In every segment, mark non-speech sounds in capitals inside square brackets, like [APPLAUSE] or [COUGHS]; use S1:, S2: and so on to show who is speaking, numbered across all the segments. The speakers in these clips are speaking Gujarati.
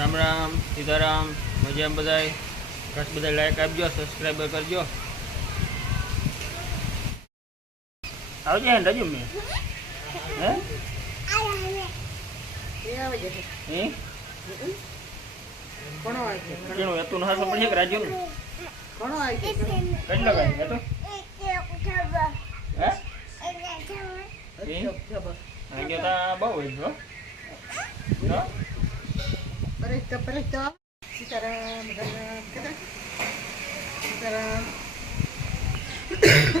S1: રામ રામ સીતારામ મજામાં બધાય? ખાસ બધા લાઈક આપજો સબસ્ક્રાઈબર કરજો. આવજે ને રજુ મેં. હે? હે perito. Sitaram, ના સાંભળીએ Sitaram. હે હે? તો હો?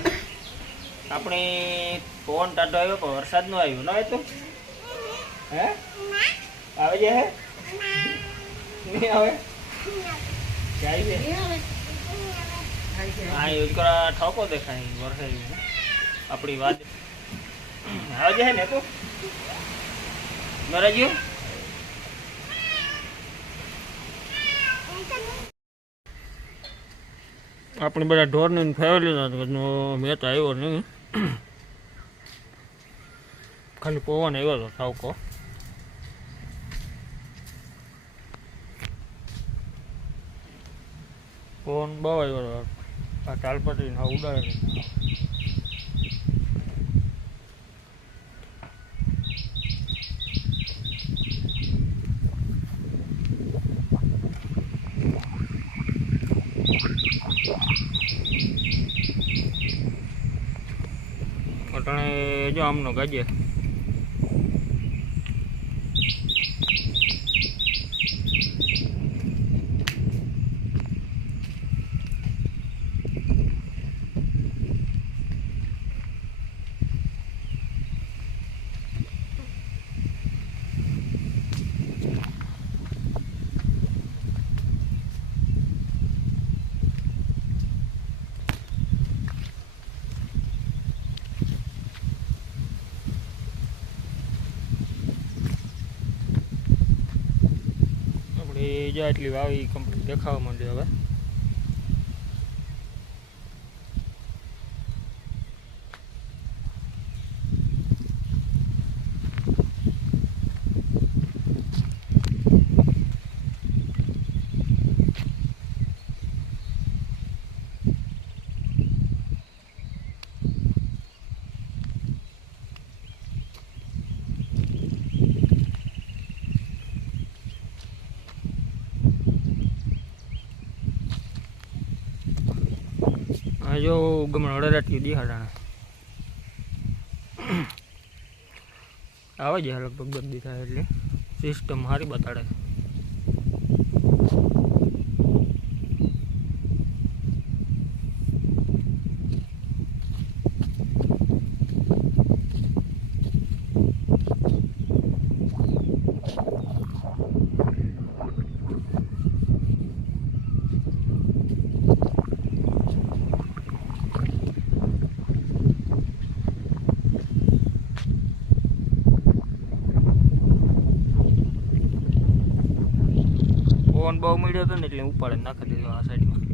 S1: આપણે પવન ટાટો આવ્યો પણ વરસાદ નો આવ્યો. ન આવ્યો હે? આવે છે હે? નહીં આવે? જાય છે. હા ઉજકરા ઠોકો દેખાય વરસાદ. આપણી વાત. [COUGHS] આવે છે ને તો? નરાજી આપણે બધા ઢોરને ફેવલી તો આવ્યો નહીં. ખાલી પવન આવ્યો હતો સાવકો. પવન બહુ આવ્યો હતો. આ ચાલપટી ઉડાડે અટાણે જો આમનો ગાજે. આપણે જો એટલી વાવી કમ્પ્લીટ દેખાવા માંડી હવે. આ જો ગમણ અડરાટી દિહાડાને આવે છે લગભગ બધી થાય એટલે. સિસ્ટમ સારી બતાડે. પવન બહુ મળ્યો હતો ને એટલે ઉપાડે નાખી દીધો આ સાઈડમાં